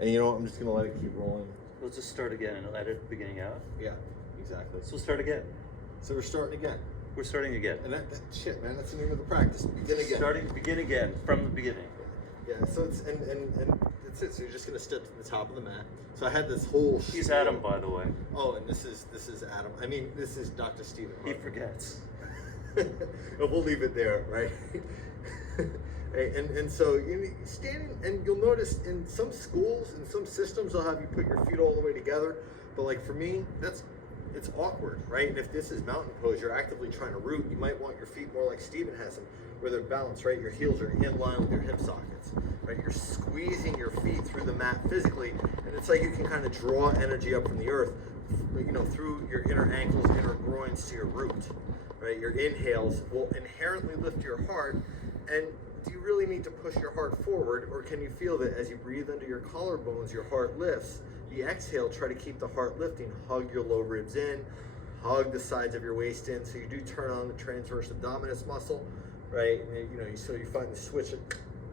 And you know what? I'm just gonna let it keep rolling. Let's just start again and edit the beginning out. Yeah, exactly. So we'll start again. So we're starting again. We're starting again. And that shit, man, that's the name of the practice. Begin again. Begin again from the beginning. Yeah. So it's and that's it. So you're just gonna step to the top of the mat. So I had this whole. He's Adam, by the way. Oh, and this is Adam. I mean, this is Dr. Stephen. He forgets. We'll leave it there, right? And so you standing, and you'll notice in some schools, in some systems, they'll have you put your feet all the way together. But like for me, it's awkward, right? And if this is mountain pose, you're actively trying to root, you might want your feet more like Stephen has them, where they're balanced, right? Your heels are in line with your hip sockets, right? You're squeezing your feet through the mat physically, and it's like you can kind of draw energy up from the earth, you know, through your inner ankles, inner groins to your root, right? Your inhales will inherently lift your heart, and do you really need to push your heart forward, or can you feel that as you breathe into your collarbones, your heart lifts? The exhale, try to keep the heart lifting. Hug your low ribs in, hug the sides of your waist in, so you do turn on the transverse abdominis muscle, right? And, you know, so you find the switch, it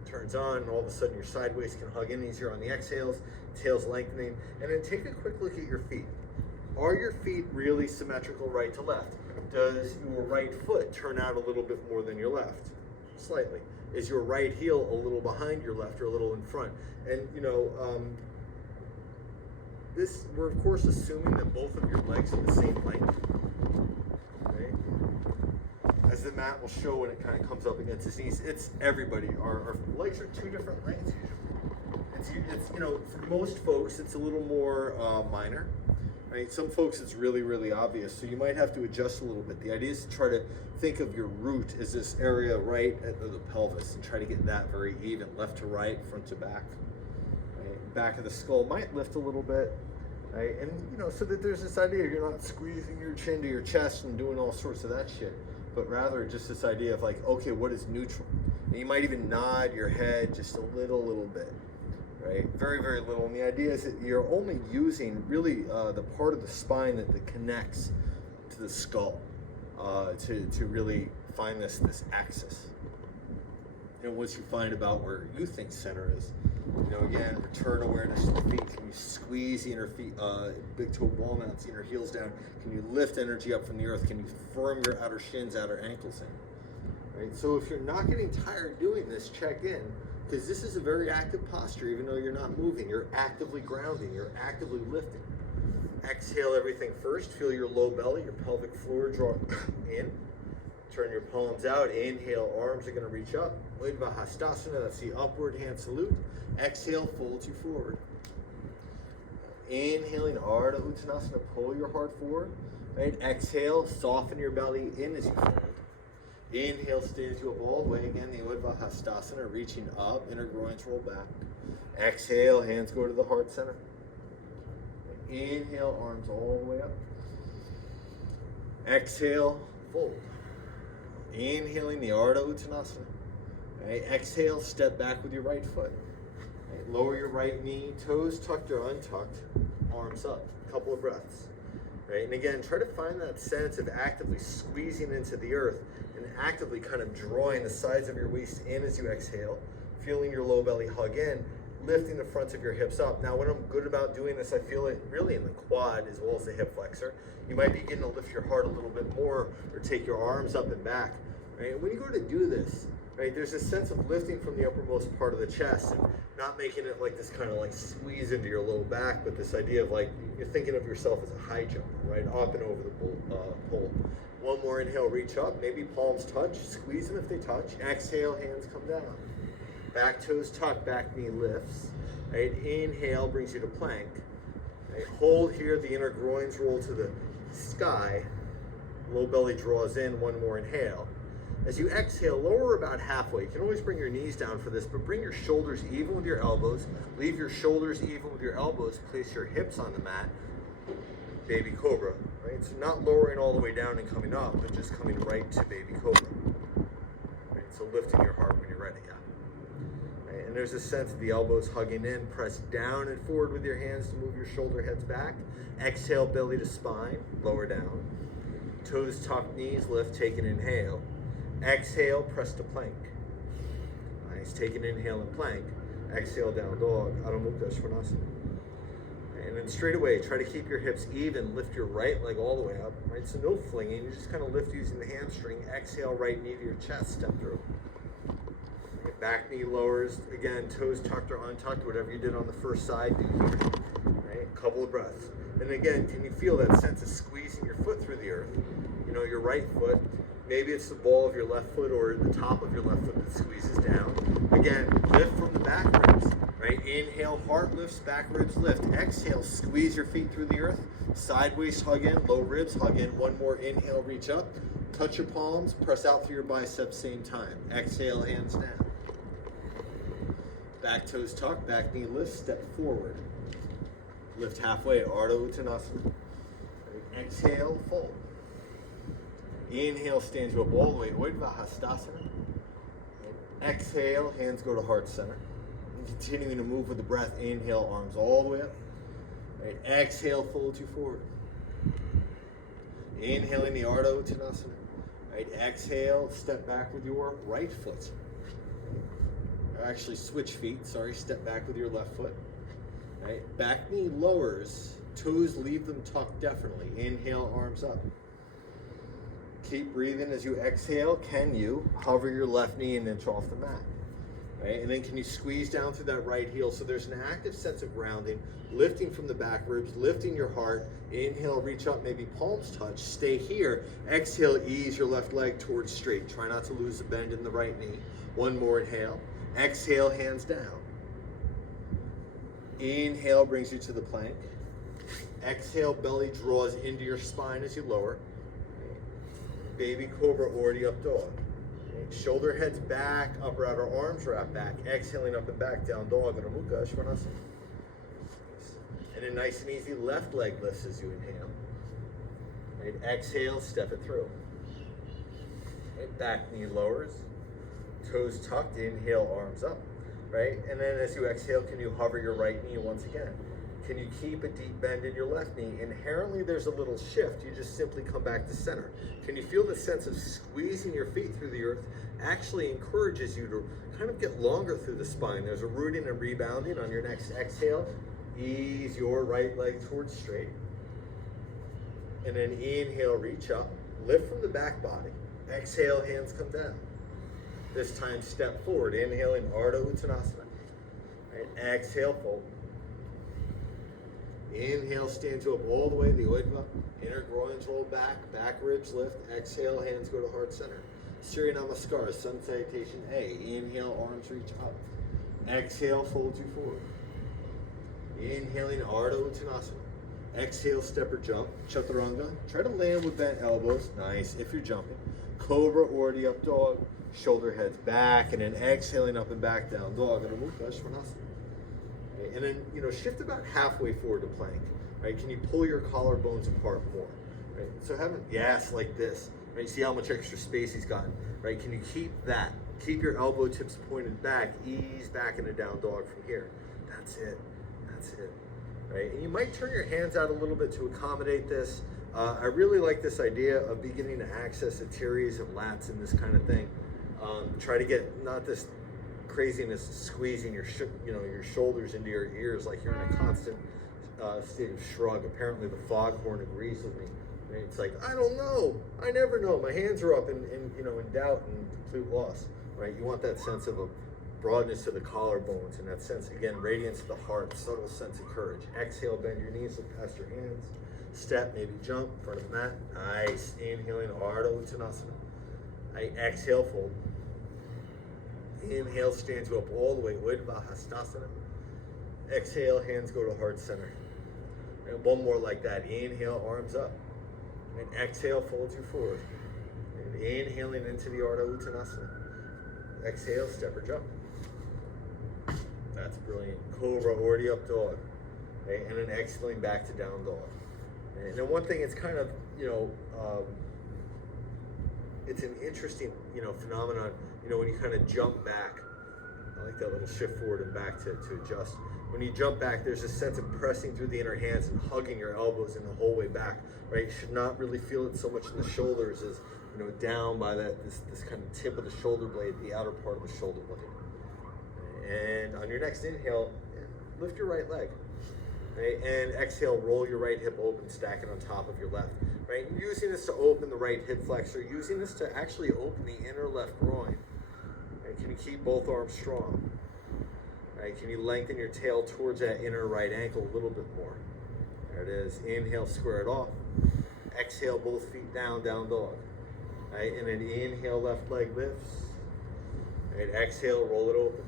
turns on, and all of a sudden your side waist can hug in easier on the exhales, tail's lengthening, and then take a quick look at your feet. Are your feet really symmetrical right to left? Does your right foot turn out a little bit more than your left? Slightly. Is your right heel a little behind your left or a little in front? And you know, we're of course assuming that both of your legs are the same length, right? As the mat will show when it kind of comes up against his knees, it's everybody. Our legs are two different lengths usually. It's you know, for most folks, it's a little more minor. Right? Some folks it's really, really obvious, so you might have to adjust a little bit. The idea is to try to think of your root as this area right at the pelvis and try to get that very even, left to right, front to back. Right? Back of the skull might lift a little bit, right? And you know, so that there's this idea you're not squeezing your chin to your chest and doing all sorts of that shit, but rather just this idea of like, okay, what is neutral? And you might even nod your head just a little bit. Right? Very, very little. And the idea is that you're only using really the part of the spine that connects to the skull to really find this axis. And once you find about where you think center is, you know, again, return awareness to the feet. Can you squeeze the inner feet, big toe ball mounts, the inner heels down? Can you lift energy up from the earth? Can you firm your outer shins, outer ankles in? Right? So if you're not getting tired doing this, check in. Because this is a very active posture, even though you're not moving. You're actively grounding, you're actively lifting. Exhale everything first. Feel your low belly, your pelvic floor draw in. Turn your palms out. Inhale, arms are going to reach up. Vrksasana, that's the upward hand salute. Exhale, folds you forward. Inhaling, Ardha Uttanasana, pull your heart forward. Right? Exhale, soften your belly in as you fold. Inhale, stands you up all the way. Again, the Vrksasana, reaching up, inner groins roll back. Exhale, hands go to the heart center. Inhale, arms all the way up. Exhale, fold. Inhaling the Ardha Uttanasana. Right, exhale, step back with your right foot. Right, lower your right knee, toes tucked or untucked, arms up. A couple of breaths. Right, and again, try to find that sense of actively squeezing into the earth and actively kind of drawing the sides of your waist in as you exhale, feeling your low belly hug in, lifting the fronts of your hips up. Now, when I'm good about doing this, I feel it really in the quad as well as the hip flexor. You might begin to lift your heart a little bit more or take your arms up and back. Right? And when you go to do this, right, there's a sense of lifting from the uppermost part of the chest and not making it like this kind of like squeeze into your low back, but this idea of like you're thinking of yourself as a high jumper, right, up and over the pole. One more inhale, reach up, maybe palms touch, squeeze them if they touch. Exhale, hands come down. Back toes tuck, back knee lifts. Right? Inhale brings you to plank. Right? Hold here, the inner groins roll to the sky. Low belly draws in, one more inhale. As you exhale, lower about halfway. You can always bring your knees down for this, but bring your shoulders even with your elbows. Leave your shoulders even with your elbows. Place your hips on the mat. Baby Cobra, right? So not lowering all the way down and coming up, but just coming right to Baby Cobra. Right? So lifting your heart when you're ready, yeah. Right? And there's a sense of the elbows hugging in. Press down and forward with your hands to move your shoulder heads back. Exhale, belly to spine, lower down. Toes tuck, knees lift, take an inhale. Exhale, press to plank. Nice, take an inhale and plank. Exhale, down dog, Adho-meringolo. And then straight away, try to keep your hips even. Lift your right leg all the way up, right? So no flinging. You just kind of lift using the hamstring. Exhale, right knee to your chest. Step through. Okay, back knee lowers. Again, toes tucked or untucked. Whatever you did on the first side, do here. Right? A couple of breaths. And again, can you feel that sense of squeezing your foot through the earth? You know, your right foot. Maybe it's the ball of your left foot or the top of your left foot that squeezes down. Again, lift from the back ribs. Right? Inhale, heart lifts, back ribs lift. Exhale, squeeze your feet through the earth. Sideways hug in, low ribs hug in. One more inhale, reach up. Touch your palms, press out through your biceps, same time. Exhale, hands down. Back toes tucked, back knee lifts, step forward. Lift halfway, Ardha Uttanasana. Exhale, fold. Inhale, stand you up all the way, Vrksasana. Exhale, hands go to heart center. Continuing to move with the breath, inhale, arms all the way up. Right. Exhale, fold you forward. Inhaling the Adho Uttanasana. Right. Exhale, step back with your right foot. Or actually, switch feet. Sorry, step back with your left foot. Right. Back knee lowers, toes leave them tucked definitely. Inhale, arms up. Keep breathing as you exhale. Can you hover your left knee an inch off the mat? Right? And then can you squeeze down through that right heel? So there's an active sense of grounding, lifting from the back ribs, lifting your heart. Inhale, reach up, maybe palms touch. Stay here. Exhale, ease your left leg towards straight. Try not to lose the bend in the right knee. One more inhale. Exhale, hands down. Inhale brings you to the plank. Exhale, belly draws into your spine as you lower. Baby cobra, already up dog. Shoulder heads back, upper outer arms wrap back. Exhaling up and back, down dog, and a Mukha. And then nice and easy, left leg lifts as you inhale. Right, exhale, step it through. Right, back knee lowers, toes tucked, inhale, arms up. Right, and then as you exhale, can you hover your right knee once again? Can you keep a deep bend in your left knee? Inherently, there's a little shift. You just simply come back to center. Can you feel the sense of squeezing your feet through the earth actually encourages you to kind of get longer through the spine? There's a rooting and rebounding on your next exhale. Ease your right leg towards straight. And then inhale, reach up. Lift from the back body. Exhale, hands come down. This time, step forward. Inhaling, Adho Uttanasana. Right, exhale, fold. Inhale, stand you up all the way, the Adho. Inner groins roll back, back ribs lift. Exhale, hands go to heart center. Surya Namaskar, Sun Salutation A. Inhale, arms reach up. Exhale, fold you forward. Inhaling, Adho Uttanasana. Exhale, step or jump, Chaturanga. Try to land with bent elbows. Nice, if you're jumping. Cobra, already up dog. Shoulder heads back, and then exhaling up and back, down dog. And a Mukha. And then, shift about halfway forward to plank, right? Can you pull your collarbones apart more, right? So have an yes like this, right? See how much extra space he's gotten, right? Can you keep that? Keep your elbow tips pointed back, ease back in a down dog from here. That's it, right? And you might turn your hands out a little bit to accommodate this. I really like this idea of beginning to access the teres and lats and this kind of thing. Try to get not this craziness squeezing your shoulders into your ears like you're in a constant state of shrug. Apparently the foghorn agrees with me. Right? It's like, I don't know, I never know. My hands are up in doubt and complete loss. Right? You want that sense of a broadness to the collarbones and that sense, again, radiance to the heart, subtle sense of courage. Exhale, bend your knees, look past your hands. Step, maybe jump in front of the mat. Nice. Inhaling, Adho Uttanasana. Exhale, fold. Inhale, stand you up all the way, Vrksasana. Exhale, hands go to heart center. And one more like that. Inhale, arms up. And exhale, fold you forward. And inhaling into the Adho Uttanasana. Exhale, step or jump. That's brilliant. Cobra, already up dog. Okay? And then exhaling back to down dog. And then one thing, it's kind of, it's an interesting, phenomenon. When you kind of jump back, I like that little shift forward and back to adjust. When you jump back, there's a sense of pressing through the inner hands and hugging your elbows in the whole way back, right? You should not really feel it so much in the shoulders as, down by this kind of tip of the shoulder blade, the outer part of the shoulder blade. And on your next inhale, lift your right leg. Right? And exhale, roll your right hip open, stack it on top of your left. Right? And using this to open the right hip flexor, using this to actually open the inner left groin. Right? Can you keep both arms strong? Right? Can you lengthen your tail towards that inner right ankle a little bit more? There it is. Inhale, square it off. Exhale, both feet down, down dog. Right? And then inhale, left leg lifts. Right? Exhale, roll it open.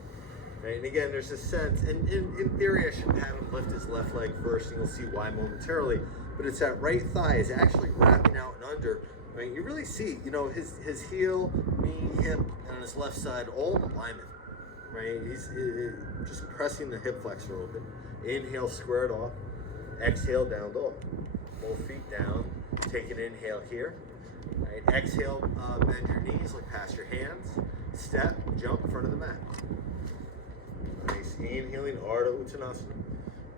Right? And again, there's a sense, and in theory, I should have him lift his left leg first, and you'll see why momentarily. But it's that right thigh is actually wrapping out and under. Right? You really see, you know, his heel, knee, hip, and on his left side, all in alignment. Right? He's just pressing the hip flexor open. Inhale, square it off. Exhale, down dog. Both feet down. Take an inhale here. Right? Exhale, bend your knees, look past your hands. Step, jump in front of the mat. Nice. Inhaling, Adho Uttanasana.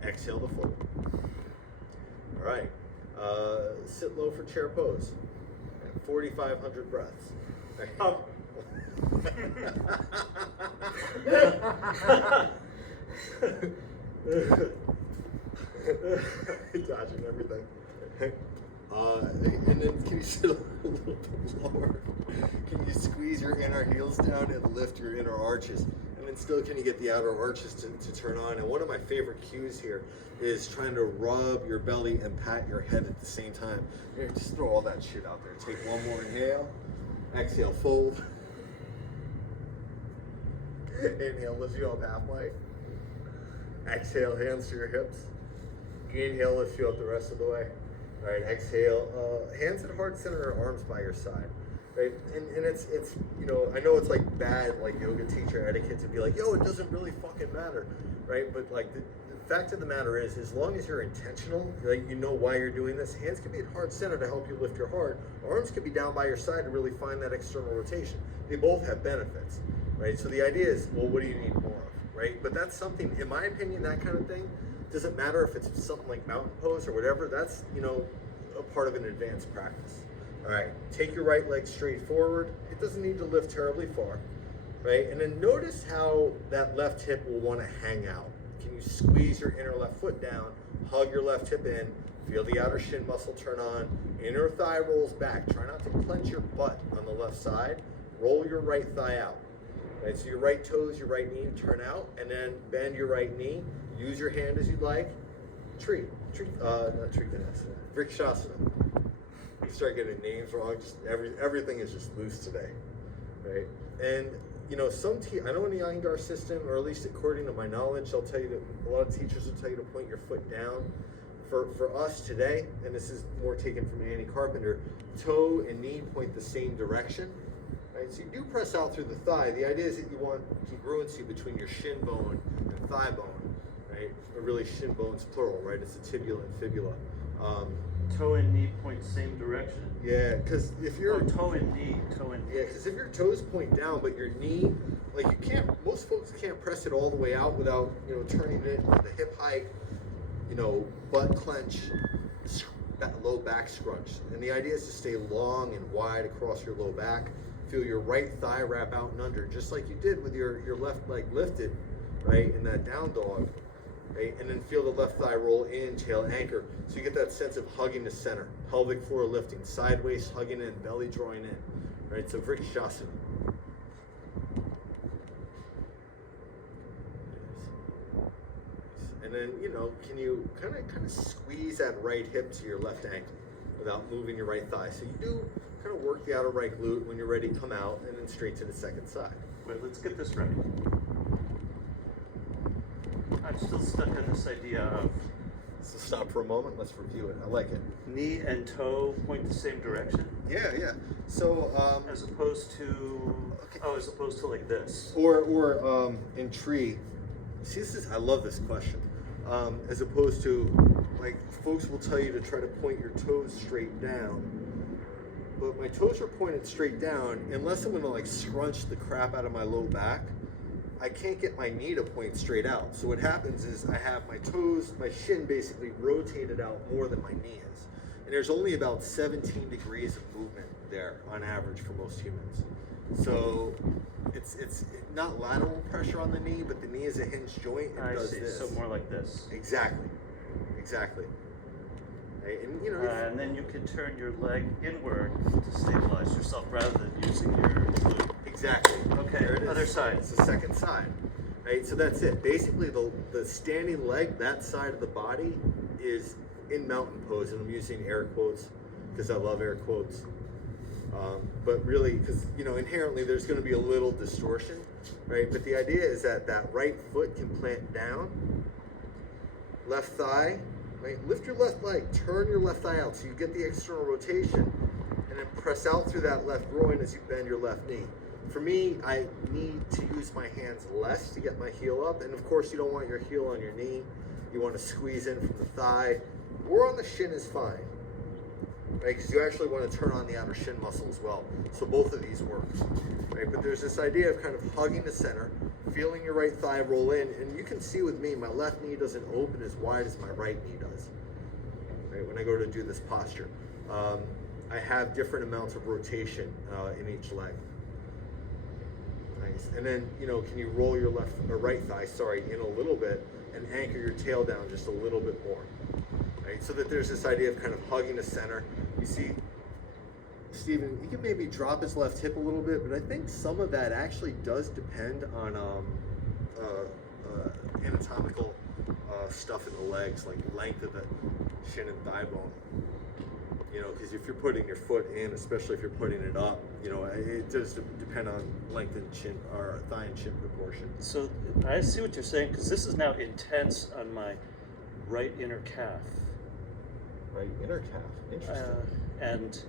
Exhale to fold. All right. Sit low for chair pose. 4,500 breaths. Dodging everything. And then can you sit a little bit lower? Can you squeeze your inner heels down and lift your inner arches? And then still can you get the outer arches to turn on? And one of my favorite cues here is trying to rub your belly and pat your head at the same time. Here, just throw all that shit out there. Take one more inhale. Exhale, fold. Inhale, lift you up halfway. Exhale, hands to your hips. Inhale, lift you up the rest of the way. All right, exhale, hands at heart center, arms by your side. Right, and it's you know, I know it's like bad like yoga teacher etiquette to be like, yo, it doesn't really fucking matter, right? But like the fact of the matter is, as long as you're intentional, like you know why you're doing this, hands can be at heart center to help you lift your heart. Arms can be down by your side to really find that external rotation. They both have benefits, right? So the idea is, well, what do you need more of, right? But that's something, in my opinion, that kind of thing, doesn't matter if it's something like mountain pose or whatever, that's, you know, a part of an advanced practice. All right, take your right leg straight forward. It doesn't need to lift terribly far, right? And then notice how that left hip will want to hang out. Can you squeeze your inner left foot down, hug your left hip in, feel the outer shin muscle turn on, inner thigh rolls back. Try not to clench your butt on the left side. Roll your right thigh out. Right, so your right toes, your right knee turn out, and then bend your right knee. Use your hand as you'd like. Vrksasana. You start getting names wrong. Just everything is just loose today, right? And you know, I know in the Iyengar system, or at least according to my knowledge, they'll tell you that a lot of teachers will tell you to point your foot down. For us today, and this is more taken from Annie Carpenter, toe and knee point the same direction. Right, so you do press out through the thigh. The idea is that you want congruency between your shin bone and thigh bone, right? Or really shin bones plural, right? It's the tibula and fibula. Toe and knee point same direction. Yeah, because if you're toe and knee. Yeah, because if your toes point down, but your knee, like you can't. Most folks can't press it all the way out without, you know, turning it the hip height, you know, butt clench, low back scrunch. And the idea is to stay long and wide across your low back. Feel your right thigh wrap out and under, just like you did with your left leg lifted, right, in that down dog, right? And then feel the left thigh roll in, tail anchor. So you get that sense of hugging the center, pelvic floor lifting, sideways hugging in, belly drawing in, right? So Vrksasana. And then, you know, can you kind of squeeze that right hip to your left ankle without moving your right thigh? So you do kind of work the outer right glute. When you're ready, come out and then straight to the second side. Wait, let's get this right. I'm still stuck on this idea of So stop for a moment. Let's review it. I like it. knee and toe point the same direction. Yeah, yeah. So As opposed to like this. or in tree. See, I love this question. As opposed to, like, folks will tell you to try to point your toes straight down. But my toes are pointed straight down. Unless I'm gonna like scrunch the crap out of my low back, I can't get my knee to point straight out. So what happens is I have my toes, my shin basically rotated out more than my knee is. And there's only about 17 degrees of movement there on average for most humans. So it's not lateral pressure on the knee, but the knee is a hinged joint and I does see. this. So more like this. Exactly. Right? And you know, And then you can turn your leg inward to stabilize yourself rather than using your glute. exactly. Okay, There it is. other side. It's the second side. Right? So that's it. Basically, the standing leg, that side of the body, is in mountain pose, and I'm using air quotes because I love air quotes. But really, because you know, inherently there's going to be a little distortion, right? But the idea is that that right foot can plant down, left thigh, right? Lift your left leg, turn your left thigh out so you get the external rotation, and then press out through that left groin as you bend your left knee. For me, I need to use my hands less to get my heel up, and of course you don't want your heel on your knee. You want to squeeze in from the thigh, or on the shin is fine. Right, because you actually want to turn on the outer shin muscle as well. So both of these work, right? But there's this idea of kind of hugging the center, feeling your right thigh roll in, and you can see with me, my left knee doesn't open as wide as my right knee does, right? When I go to do this posture. I have different amounts of rotation in each leg. Nice. And then, you know, can you roll your left or right thigh, in a little bit and anchor your tail down just a little bit more. Right? So that there's this idea of kind of hugging the center. You see, Stephen, he can maybe drop his left hip a little bit, but I think some of that actually does depend on anatomical stuff in the legs, like length of the shin and thigh bone. You know, because if you're putting your foot in, especially if you're putting it up, you know, it does depend on length and chin or thigh and chin proportion. So I see what you're saying, because this is now intense on my right inner calf. Right, inner calf. Interesting. And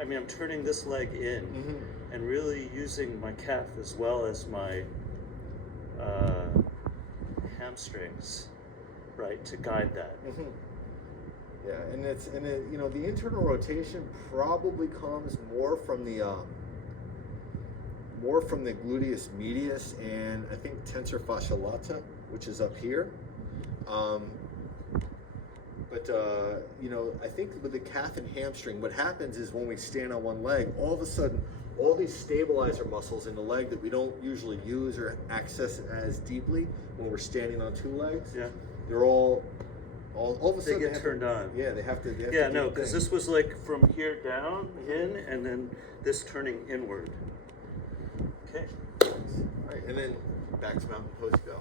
I mean, I'm turning this leg in and really using my calf as well as my hamstrings, right, to guide that. Yeah, and you know, the internal rotation probably comes more from the gluteus medius and I think tensor fascia lata, which is up here. But you know, I think with the calf and hamstring, what happens is when we stand on one leg, all of a sudden, all these stabilizer muscles in the leg that we don't usually use or access as deeply when we're standing on two legs, they're all of a sudden they get turned on. Yeah, they have to. Yeah, no, because this was like from here down, in, and then this turning inward. Okay. All right, and then back to mountain pose go.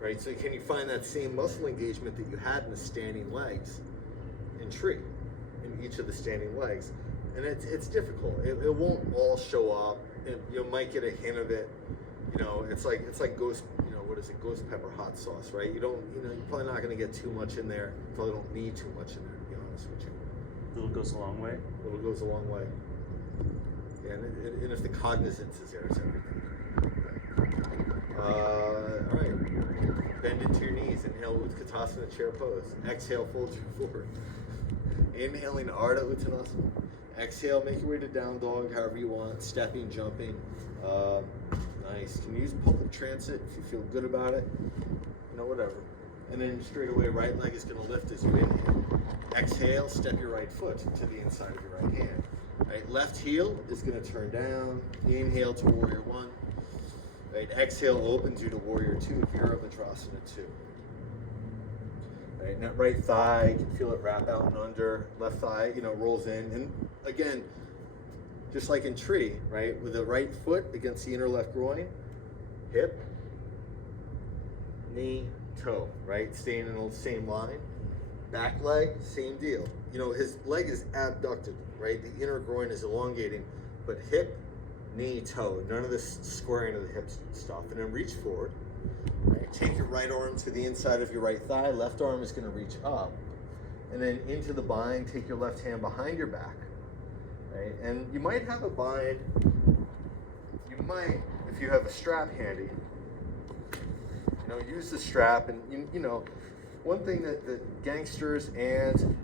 Right, so can you find that same muscle engagement that you had in the standing legs in tree, in each of the standing legs? And it's difficult. It won't all show up. You might get a hint of it. You know, it's like ghost. You know, what is it? Ghost pepper hot sauce, right? You don't. You know, you're probably not going to get too much in there. You probably don't need too much in there, to be honest with you. Little goes a long way. Little goes a long way. Yeah, and if the cognizance is there, it's everything. All right. Bend into your knees. Inhale, Vrksasana, chair pose. Exhale, fold you forward. Inhaling, Adho Uttanasana. Exhale, make your way to down dog, however you want. Stepping, jumping. Nice. Can you use public transit if you feel good about it? You know, whatever. And then straight away, right leg is going to lift as you inhale. Exhale, step your right foot to the inside of your right hand. Right, left heel is going to turn down. Inhale to warrior one. Right, exhale opens you to warrior two, Vrksasana 2. Right, and that right thigh, you can feel it wrap out and under. Left thigh, you know, rolls in. And again, just like in tree, right, with the right foot against the inner left groin, hip, knee, toe, right, staying in the same line. Back leg, same deal. You know, his leg is abducted, right? The inner groin is elongating, but hip, knee, toe, none of this squaring of the hips stuff. And then reach forward. Right? Take your right arm to the inside of your right thigh. Left arm is going to reach up. And then into the bind, take your left hand behind your back. Right? And you might have a bind. You might, if you have a strap handy, you know, use the strap. And, you know, one thing that gangsters and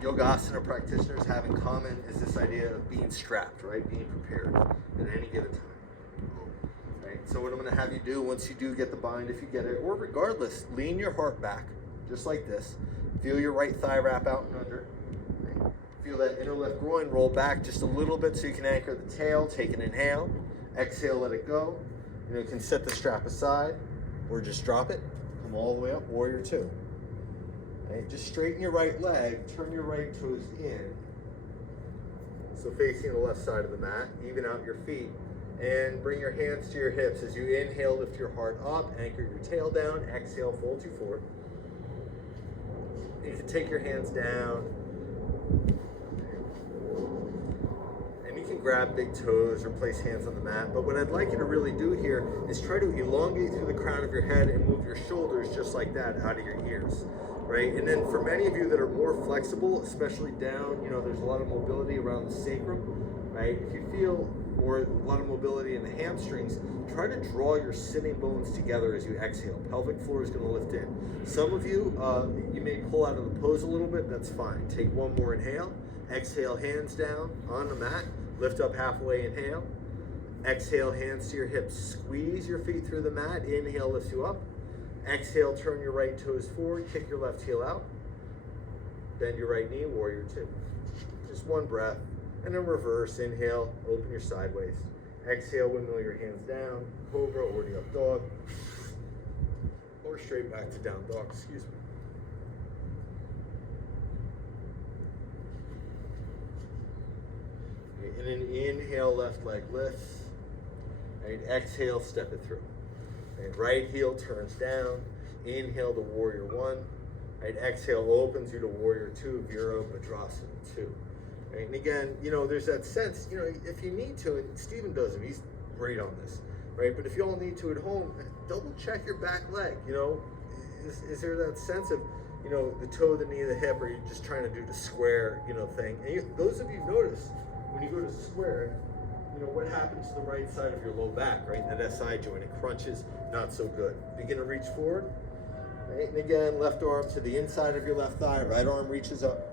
yogasana practitioners have in common is this idea of being strapped, right? Being prepared at any given time. Right? So what I'm going to have you do once you do get the bind, if you get it, or regardless, lean your heart back, just like this. Feel your right thigh wrap out and under. Right? Feel that inner left groin, roll back just a little bit so you can anchor the tail. Take an inhale, exhale, let it go. You can set the strap aside or just drop it, come all the way up, warrior two. Right, just straighten your right leg, turn your right toes in. So facing the left side of the mat, even out your feet, and bring your hands to your hips. As you inhale, lift your heart up, anchor your tail down, exhale, fold you forward. You can take your hands down, and you can grab big toes or place hands on the mat, but what I'd like you to really do here is try to elongate through the crown of your head and move your shoulders just like that out of your ears. Right, and then for many of you that are more flexible, especially down, there's a lot of mobility around the sacrum, right? If you feel or a lot of mobility in the hamstrings, try to draw your sitting bones together as you exhale. Pelvic floor is going to lift in. Some of you, you may pull out of the pose a little bit. That's fine. Take one more inhale. Exhale, hands down on the mat. Lift up halfway, inhale. Exhale, hands to your hips. Squeeze your feet through the mat. Inhale, lifts you up. Exhale, turn your right toes forward, kick your left heel out. Bend your right knee, warrior two. Just one breath. And then reverse, inhale, open your sideways. Exhale, windmill your hands down, cobra or the up dog. Or straight back to down dog, excuse me. Okay, and then inhale, left leg lifts. Right, exhale, step it through. Right, right heel turns down. Inhale to warrior one. Right, exhale opens you to warrior two, Vrksasana two. Right, and again, there's that sense, if you need to, and Stephen does it, he's great on this, right? But if you all need to at home, double check your back leg, is there that sense of, the toe, the knee, the hip, or are you just trying to do the square, thing? And those of you notice, when you go to square, what happens to the right side of your low back, right? That SI joint, it crunches, not so good. Begin to reach forward, right? And again, left arm to the inside of your left thigh, right arm reaches up.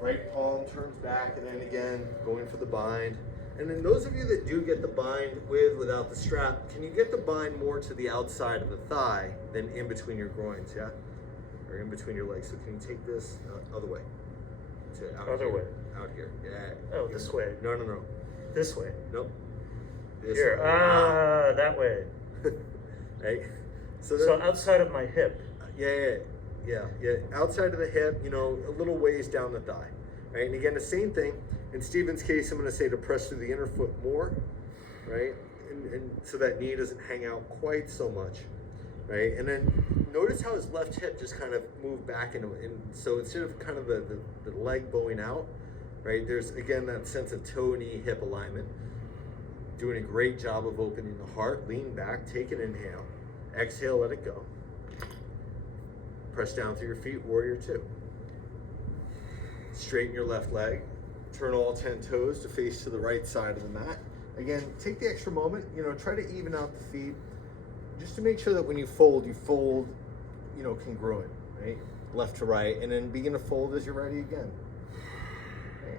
Right palm turns back, and then again, going for the bind. And then those of you that do get the bind without the strap, can you get the bind more to the outside of the thigh than in between your groins, yeah? Or in between your legs. So can you take this other way? Other way. Out here, yeah. Oh, this way. No. This way. Nope. This here, way. That way. Right? So outside of my hip. Yeah. Outside of the hip, a little ways down the thigh. Right? And again, the same thing. In Stephen's case, I'm going to say to press through the inner foot more, right? And so that knee doesn't hang out quite so much, right? And then notice how his left hip just kind of moved back and so instead of kind of the leg bowing out, right? There's again that sense of toe, knee, hip alignment. Doing a great job of opening the heart. Lean back, take an inhale. Exhale, let it go. Press down through your feet, warrior two. Straighten your left leg. Turn all 10 toes to face to the right side of the mat. Again, take the extra moment, try to even out the feet just to make sure that when you fold, congruent, right? Left to right, and then begin to fold as you're ready again. Okay.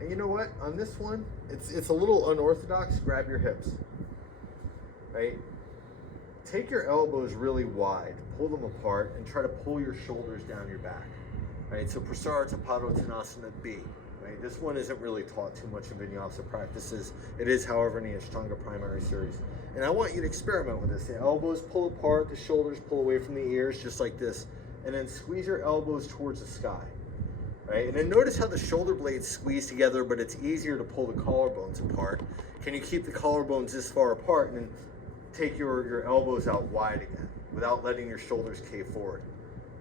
And you know what? On this one, it's a little unorthodox. Grab your hips, right? Take your elbows really wide, pull them apart, and try to pull your shoulders down your back. Right? So Prasarita Padottanasana B. Right? This one isn't really taught too much in vinyasa practices. It is, however, in the Ashtanga primary series. And I want you to experiment with this. The elbows pull apart, the shoulders pull away from the ears, just like this. And then squeeze your elbows towards the sky. Right? And then notice how the shoulder blades squeeze together, but it's easier to pull the collarbones apart. Can you keep the collarbones this far apart and then take your elbows out wide again without letting your shoulders cave forward?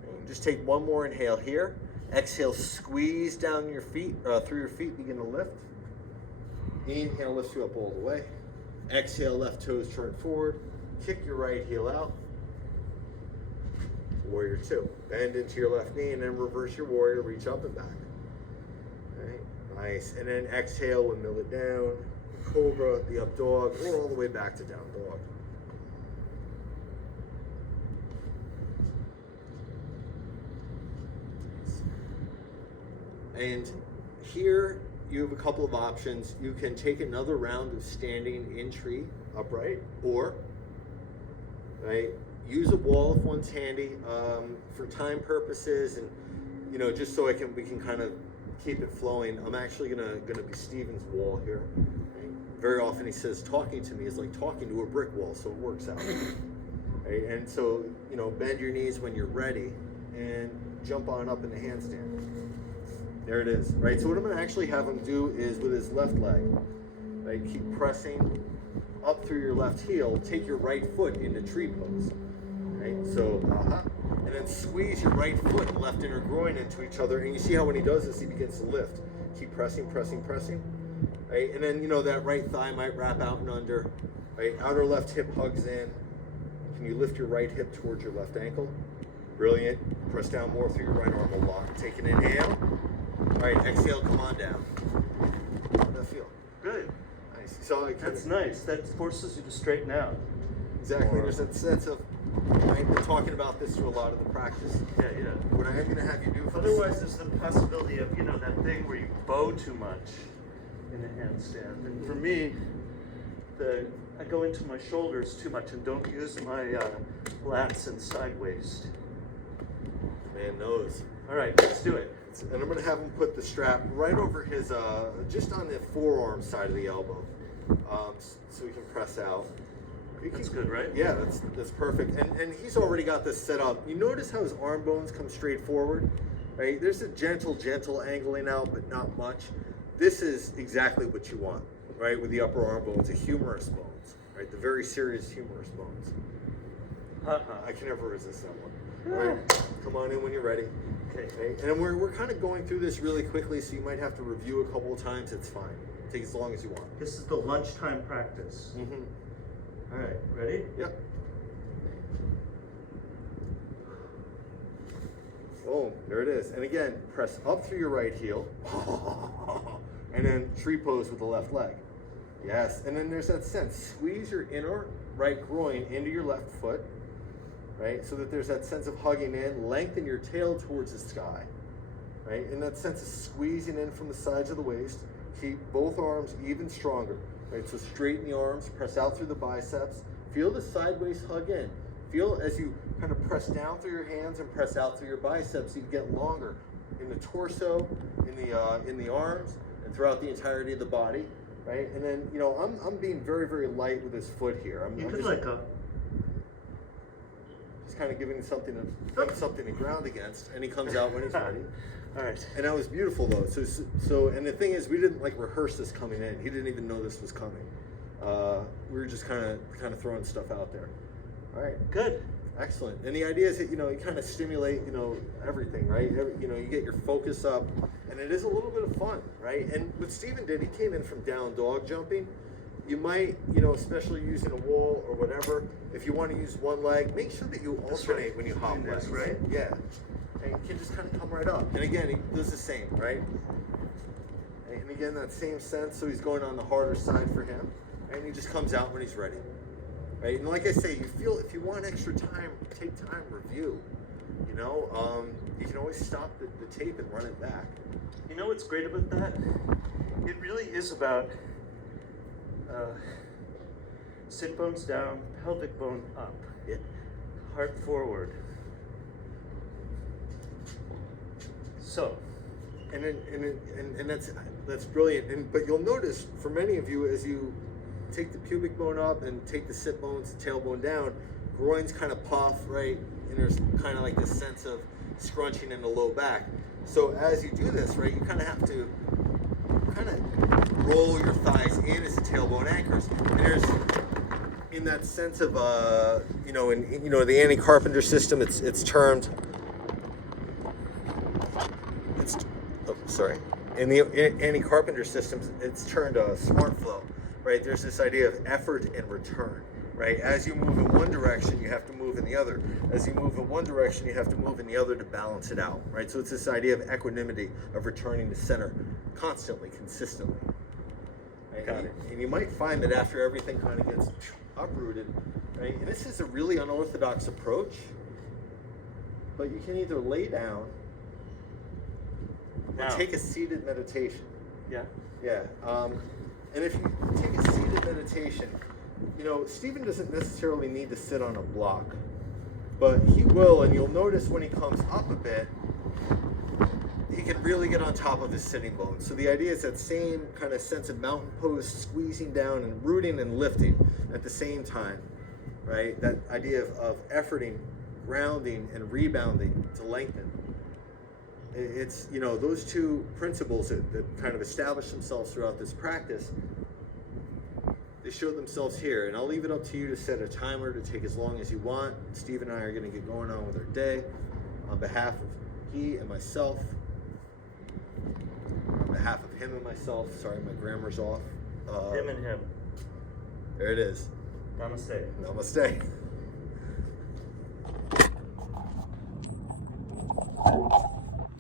And just take one more inhale here. Exhale, squeeze down your feet, through your feet, begin to lift. Inhale, lift you up all the way. Exhale, left toes turn forward. Kick your right heel out. Warrior two. Bend into your left knee and then reverse your warrior, reach up and back. All right, nice. And then exhale, windmill it down. Cobra, the up dog, or all the way back to down dog. And here you have a couple of options. You can take another round of standing in tree upright, or use a wall if one's handy. For time purposes and you know, just so we can kind of keep it flowing, I'm actually gonna be Steven's wall here. Right? Very often he says talking to me is like talking to a brick wall, so it works out. Right? And so, you know, bend your knees when you're ready and jump on up in the handstand. There it is. Right. So what I'm gonna actually have him do is with his left leg, right? Keep pressing up through your left heel. Take your right foot into tree pose. Right. So and then squeeze your right foot and left inner groin into each other. And you see how when he does this, he begins to lift. Keep pressing, pressing, pressing. Right. And then, you know, that right thigh might wrap out and under. Right. Outer left hip hugs in. Can you lift your right hip towards your left ankle? Brilliant. Press down more through your right arm a lot. Take an inhale. All right, exhale, come on down. How does that feel? Good. Nice. So That's nice. That forces you to straighten out. Exactly. There's that sense of, I've been talking about this through a lot of the practice. Yeah. What I am going to have you do for Otherwise, there's the possibility of, you know, that thing where you bow too much in a handstand. And for me, I go into my shoulders too much and don't use my lats and side waist. Man knows. All right, let's do it. And I'm going to have him put the strap right over his, just on the forearm side of the elbow, so he can press out. That's good, right? Yeah, that's perfect. And he's already got this set up. You notice how his arm bones come straight forward, right? There's a gentle angling out, but not much. This is exactly what you want, right? With the upper arm bones, the humerus bones, right? The very serious humerus bones. I can never resist that one. All right, come on in when you're ready. Okay. And we're kind of going through this really quickly, so you might have to review a couple of times. It's fine. Take as long as you want. This is the lunchtime practice. Mm-hmm. All right, ready? Yep. Boom, there it is. And again, press up through your right heel. And then tree pose with the left leg. Yes, and then there's that sense. Squeeze your inner right groin into your left foot. Right, so that there's that sense of hugging in, lengthen your tail towards the sky, right? And that sense of squeezing in from the sides of the waist. Keep both arms even stronger, right? So straighten the arms, press out through the biceps. Feel the sideways hug in. Feel as you kind of press down through your hands and press out through your biceps, you get longer in the torso, in the arms, and throughout the entirety of the body, right? And then, you know, I'm being very, very light with this foot here. I'm could just, like kind of giving something to ground against, and he comes out when he's ready. All right. And that was beautiful though. So and the thing is, we didn't like rehearse this coming in. He didn't even know this was coming. We were just kind of throwing stuff out there. All right. Good. Excellent. And the idea is that, you know, you kind of stimulate, you know, everything, right? You know, you get your focus up, and it is a little bit of fun, right? And what Steven did, he came in from down dog jumping. You might, you know, especially using a wall or whatever, if you want to use one leg, make sure that you alternate when you hop legs, right? Yeah. And you can just kind of come right up. And again, he does the same, right? And again, that same sense, so he's going on the harder side for him. And he just comes out when he's ready. Right? And like I say, you feel, if you want extra time, take time, review. You know, you can always stop the tape and run it back. You know what's great about that? It really is about sit bones down, pelvic bone up, heart forward. So, and that's brilliant. But you'll notice for many of you, as you take the pubic bone up and take the sit bones, the tailbone down, groins kind of puff, right? And there's kind of like this sense of scrunching in the low back. So as you do this, right, you kind of have to kind of roll your thighs in as the tailbone anchors. And there's, in that sense of, you know, in the Annie Carpenter system, it's termed. In the Annie Carpenter systems, it's termed smart flow, right? There's this idea of effort and return, right? As you move in one direction, you have to move in the other. As you move in one direction, you have to move in the other to balance it out, right? So it's this idea of equanimity, of returning to center constantly, consistently. Right? Got it. And you might find that after everything kind of gets uprooted, right? And this is a really unorthodox approach, but you can either lay down or take a seated meditation. Yeah. Yeah. And if you take a seated meditation, you know, Steven doesn't necessarily need to sit on a block, but he will, and you'll notice when he comes up a bit, he can really get on top of his sitting bones. So the idea is that same kind of sense of mountain pose, squeezing down and rooting and lifting at the same time, right? That idea of efforting, grounding, and rebounding to lengthen. It's, you know, those two principles that kind of establish themselves throughout this practice, they show themselves here. And I'll leave it up to you to set a timer to take as long as you want. Steve and I are going to get going on with our day. On behalf of he and myself, on behalf of him and myself, sorry, my grammar's off. Him and him. There it is. Namaste. Namaste.